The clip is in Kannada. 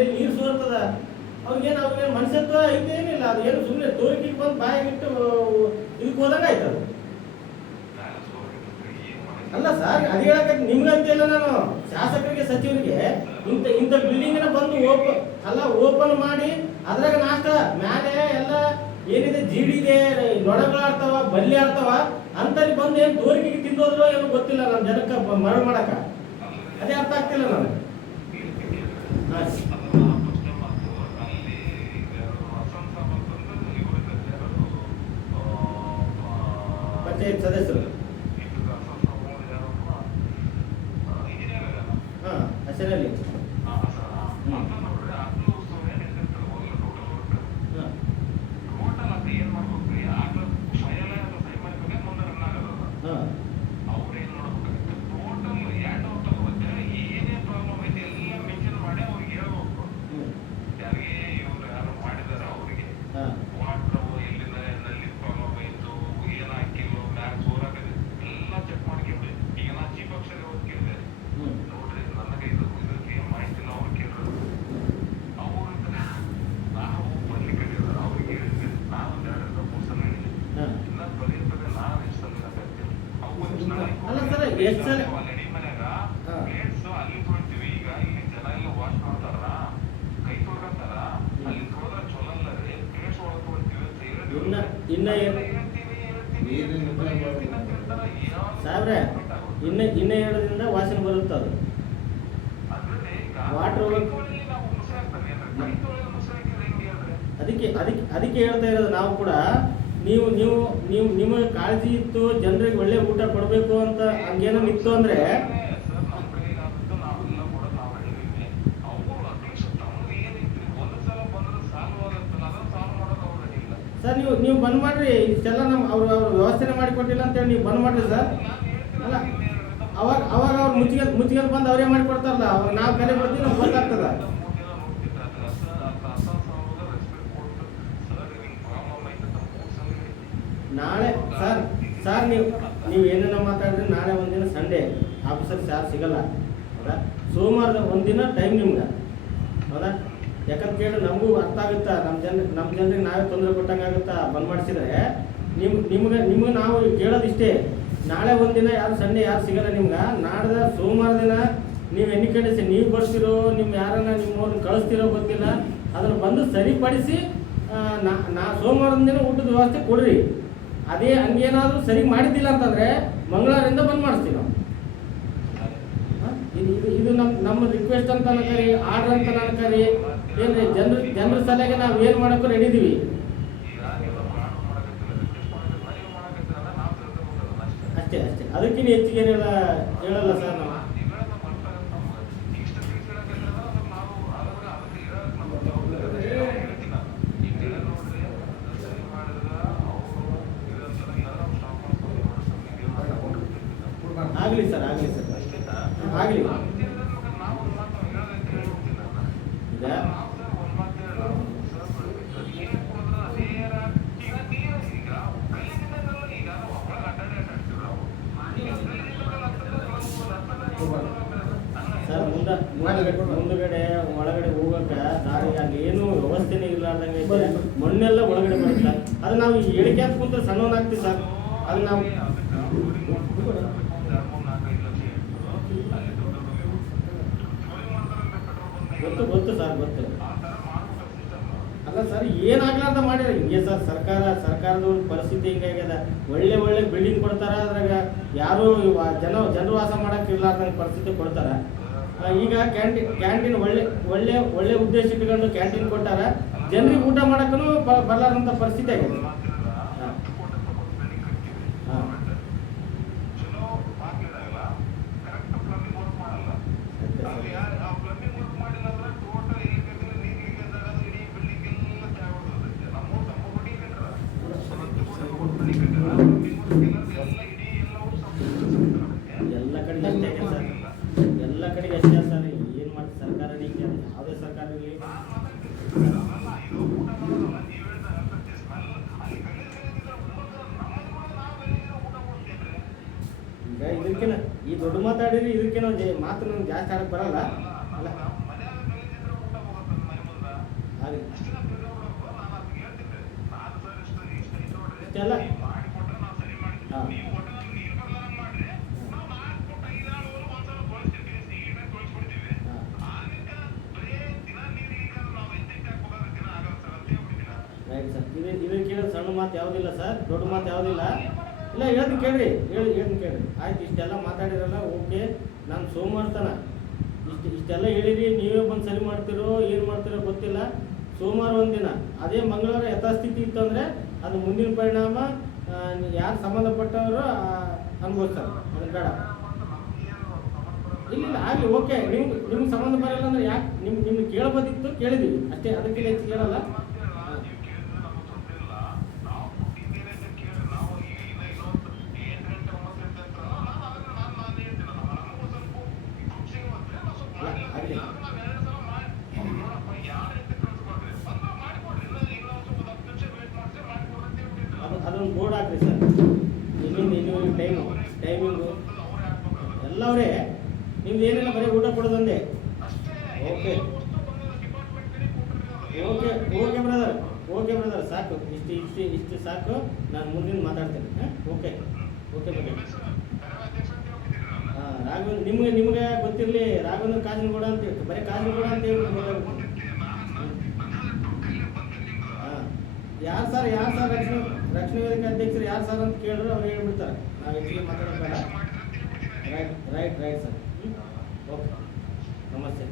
ಅಲ್ಲಿ ನೀರು ಸೋರ್ತದ. ಅವ್ರಿಗೇನು ಮನುಷ್ಯತ್ವ ಐತೆ ಏನಿಲ್ಲ. ಅದು ಏನು ಸುಮ್ಮನೆ ತೋರಿಕೆಗೆ ಬಂದು ಬಾಯಿಗಿಟ್ಟು ಇದಕ್ಕೆ ಹೋದಂಗೆ ಆಯ್ತದ. ಅಲ್ಲ ಸರ್, ಅದು ಹೇಳಕ್ಕೆ ನಿಮ್ಗಂತಿಲ್ಲ, ನಾನು ಶಾಸಕರಿಗೆ ಸಚಿವರಿಗೆ ಇಂಥ ಬಿಲ್ಡಿಂಗಿನ ಬಂದು ಓಪನ್ ಮಾಡಿ ಅದ್ರಾಗ ನಾಷ್ಟ ಮ್ಯಾಲೆ ಎಲ್ಲ ಏನಿದೆ ಜೀಡಿದೆ, ನೊಣಗಳಾಡ್ತಾವ, ಬಲ್ಲಿ ಆಡ್ತಾವ ಅಂತಲ್ಲಿ ಬಂದು ಏನು ತೋರಿಕೆಗೆ ತಿಂದೋದ್ರು ಏನೋ ಗೊತ್ತಿಲ್ಲ ನಮ್ಮ ಜನಕ್ಕೆ ಮರಳು ಮಾಡಕ. ಅದೇ ಅರ್ಥ ಆಗ್ತಿಲ್ಲ ನನಗೆ. ಪಂಚಾಯತ್ ಸದಸ್ಯರು ಹೆಸರಲ್ಲಿ ಸಾಹೇಬ್ರೆ ಇನ್ನ ಹೇಳೋದ್ರಿಂದ ವಾಸನೆ ಬರುತ್ತೆ. ಅದು ವಾಟರ್ ಅದಕ್ಕೆ ಹೇಳ್ತಾ ಇರೋದು ನಾವು ಕೂಡ. ನಿಮಗೆ ಕಾಳಜಿ ಇತ್ತು, ಜನರಿಗೆ ಒಳ್ಳೆ ಊಟ ಕೊಡಬೇಕು ಅಂತ ಹಂಗೇನೋ ಇತ್ತು ಅಂದ್ರೆ ಸರ್ ನೀವು ಬಂದ್ ಮಾಡ್ರಿ. ಇಷ್ಟೆಲ್ಲ ಅವ್ರು ವ್ಯವಸ್ಥೆ ಮಾಡಿಕೊಟ್ಟಿಲ್ಲ ಅಂತೇಳಿ ನೀವು ಬಂದ್ ಮಾಡ್ರಿ ಸರ್. ಅಲ್ಲ ಅವಾಗ ಅವ್ರು ಮುಚ್ಚಿಗೆ ಬಂದು ಅವರೇ ಮಾಡಿಕೊಡ್ತಾರಲ್ಲ, ಅವಾಗ ನಾವು ಕಲೆ ಬರ್ತೀವಿ, ನಮ್ಗೆ ಗೊತ್ತಾಗ್ತದ. ನಾಳೆ ಸರ್ ನೀವು ಏನೇನೋ ಮಾತಾಡಿದ್ರೆ ನಾಳೆ ಒಂದಿನ ಸಂಡೇ ಆಫೀಸರ್ಸ್ ಯಾರು ಸಿಗಲ್ಲ, ಹೌದಾ? ಸೋಮವಾರದ ಒಂದಿನ ಟೈಮ್ ನಿಮ್ಗೆ, ಹೌದಾ? ಯಾಕಂತ ಕೇಳಿ ನಮಗೂ ಅರ್ಥ ಆಗುತ್ತಾ, ನಮ್ಮ ಜನರಿಗೆ ನಾವೇ ತೊಂದರೆ ಕೊಟ್ಟಂಗೆ ಆಗುತ್ತಾ ಬಂದ್ ಮಾಡಿಸಿದ್ರೆ. ನಿಮ್ಗೆ ನಾವು ಕೇಳೋದಿಷ್ಟೇ, ನಾಳೆ ಒಂದಿನ ಯಾರು ಸಂಡೇ ಯಾರು ಸಿಗಲ್ಲ ನಿಮ್ಗೆ. ನಾಡ್ದ ಸೋಮವಾರ ದಿನ ನೀವು ಎಣ್ಣೆ ಕಳಿಸಿ, ನೀವು ಬರ್ತಿರೋ ನಿಮ್ಮ ಯಾರನ್ನ ನಿಮ್ಮವ್ರನ್ನ ಕಳಿಸ್ತಿರೋ ಗೊತ್ತಿಲ್ಲ, ಅದನ್ನು ಬಂದು ಸರಿಪಡಿಸಿ ಸೋಮವಾರದ ದಿನ ಊಟದ ವ್ಯವಸ್ಥೆ ಕೊಡ್ರಿ. ಅದೇ ಹಂಗೇನಾದರೂ ಸರಿ ಮಾಡಿದ್ದಿಲ್ಲ ಅಂತಂದರೆ ಮಂಗಳವಾರದಿಂದ ಬಂದ್ ಮಾಡಿಸ್ತೀವಿ ನಾವು. ಇದು ನಮ್ಮ ರಿಕ್ವೆಸ್ಟ್ ಅಂತ ಅನ್ಕರಿ, ಆರ್ಡರ್ ಅಂತ ಅನ್ಕರಿ. ಏನ್ರಿ ಜನರ ಸಲಹೆಗೆ ನಾವು ಏನು ಮಾಡೋಕ್ಕೂ ರೆಡಿ ಇದೀವಿ. ಅಷ್ಟೇ ಅದಕ್ಕಿಂತ ಹೆಚ್ಚಿಗೆ ಹೇಳಲ್ಲ ಸರ್ ನಾವು. ಆಗಲಿ ಸರ್ ಆಗಲಿ. ಸರ್ ಮುಂದುಗಡೆ ಒಳಗಡೆ ಹೋಗಕ್ಕೆ ದಾರಿಯಾಗಿ ಏನು ವ್ಯವಸ್ಥೆನೇ ಇರ್ಲಾರ್ದಂಗೆ ಮಣ್ಣೆಲ್ಲ ಒಳಗಡೆ ಬರುತ್ತೆ. ಅದು ನಾವು ಹೇಳಿಕೆ ಅಂತ ಕುಂತ ಸಣ್ಣವನಾಗ್ತೀವಿ ಸರ್. ಅದು ನಾವು ಗೊತ್ತು ಸರ್, ಗೊತ್ತು. ಅಲ್ಲ ಸರ್, ಏನಾಗ್ಲಾರ್ದ ಮಾಡ್ಯಾರ ಹಿಂಗೆ ಸರ್. ಸರ್ಕಾರದ ಪರಿಸ್ಥಿತಿ ಹಿಂಗಾಗ್ಯದ. ಒಳ್ಳೆ ಬಿಲ್ಡಿಂಗ್ ಕೊಡ್ತಾರ, ಅದ್ರಾಗ ಯಾರು ಜನರು ವಾಸ ಮಾಡಕ್ಕೆ ಇರ್ಲಾರ್ದಂಗೆ ಪರಿಸ್ಥಿತಿ ಕೊಡ್ತಾರ. ಈಗ ಕ್ಯಾಂಟೀನ್ ಒಳ್ಳೆ ಉದ್ದೇಶ ಇಟ್ಕೊಂಡು ಕ್ಯಾಂಟೀನ್ ಕೊಟ್ಟಾರ, ಜನರಿಗೆ ಊಟ ಮಾಡಕ್ಕೂ ಬರ್ಲಾರಂಥ ಪರಿಸ್ಥಿತಿ ಆಗಿದೆ. ಎಲ್ಲ ಕಡೆಗೆ ಅಷ್ಟೇ ಸರ್. ಏನು ಮಾಡಿ ಸರ್ಕಾರ ಯಾವುದೇ ಸರ್ಕಾರ ಇರಲಿ. ಈಗ ಇದಕ್ಕಿನ ಈ ದೊಡ್ಡ ಮಾತಾಡಿರಿ, ಇದಕ್ಕಿನ ಮಾತು ನನಗೆ ಜಾಸ್ತಿ ಆಡಕ್ಕೆ ಬರಲ್ಲ. ಅಲ್ಲ ಮಾತು ಯಾವುದಿಲ್ಲ ಸರ್, ದೊಡ್ಡ ಮಾತು ಯಾವುದಿಲ್ಲ. ಇಲ್ಲ ಹೇಳ್ತೀನಿ ಕೇಳ್ರಿ, ಹೇಳ್ತೀನಿ ಕೇಳ್ರಿ. ಆಯ್ತು, ಇಷ್ಟೆಲ್ಲ ಮಾತಾಡಿರಲ್ಲ, ಓಕೆ. ನಾನು ಸೋಮವಾರ ತನ ಇಷ್ಟೆಲ್ಲ ಹೇಳಿರಿ, ನೀವೇ ಬಂದು ಸರಿ ಮಾಡ್ತಿರೋ ಏನು ಮಾಡ್ತಿರೋ ಗೊತ್ತಿಲ್ಲ. ಸೋಮವಾರ ಒಂದಿನ, ಅದೇ ಮಂಗಳವಾರ ಯಥಾಸ್ಥಿತಿ ಇತ್ತು ಅಂದರೆ ಅದು ಮುಂದಿನ ಪರಿಣಾಮ ಯಾರು ಸಂಬಂಧಪಟ್ಟವರು ಅನುಭವಿಸ್ತಾರೆ. ಅದನ್ನು ಬೇಡ. ಇಲ್ಲ ಆಗಲಿ, ಓಕೆ. ನಿಮ್ಗೆ ಸಂಬಂಧ ಬರಲ್ಲ ಅಂದರೆ ಯಾಕೆ ನಿಮ್ಗೆ ಕೇಳ್ಬೋದಿತ್ತು, ಕೇಳಿದ್ದೀವಿ ಅಷ್ಟೇ, ಅದಕ್ಕಿಂತ ಹೆಚ್ಚು ಕೇಳಲ್ಲ. ಅದೊಂದು ಬೋರ್ಡ್ ಹಾಕ್ರಿ ಸರ್. ಇನ್ನೊಂದು ಟೈಮಿಂಗು ಎಲ್ಲ ಅವರೇ. ನಿಮ್ದು ಏನಿಲ್ಲ, ಬರೀ ಊಟ ಕೊಡೋದಂದೆ. Okay okay okay brother, okay brother, ಸಾಕು. ಇಷ್ಟು ಸಾಕು. ನಾನು ಮುಂದಿನ ಮಾತಾಡ್ತೇನೆ. Okay okay brother. ಹಾಂ, ರಾಘವೇಂದ್ರ ನಿಮ್ಗೆ ಗೊತ್ತಿರಲಿ, ರಾಘವೇಂದ್ರ ಕಾಜಿನಗೌಡ ಅಂತ ಹೇಳಿ, ಬರೀ ಕಾಜಿನಗೌಡ ಅಂತ ಹೇಳಿ. ಹಾಂ, ಯಾರು ಸರ್ ರಕ್ಷಣಾ ವೇದಿಕೆ ಅಧ್ಯಕ್ಷರು ಯಾರು ಸರ್ ಅಂತ ಕೇಳಿದ್ರೆ ಅವ್ರು ಹೇಳ್ಬಿಡ್ತಾರೆ. ನಾವು ಹೆಚ್ಚಿಗೆ ಮಾತಾಡೋದು ಬೇಡ. Right sir. ಓಕೆ, ನಮಸ್ತೆ.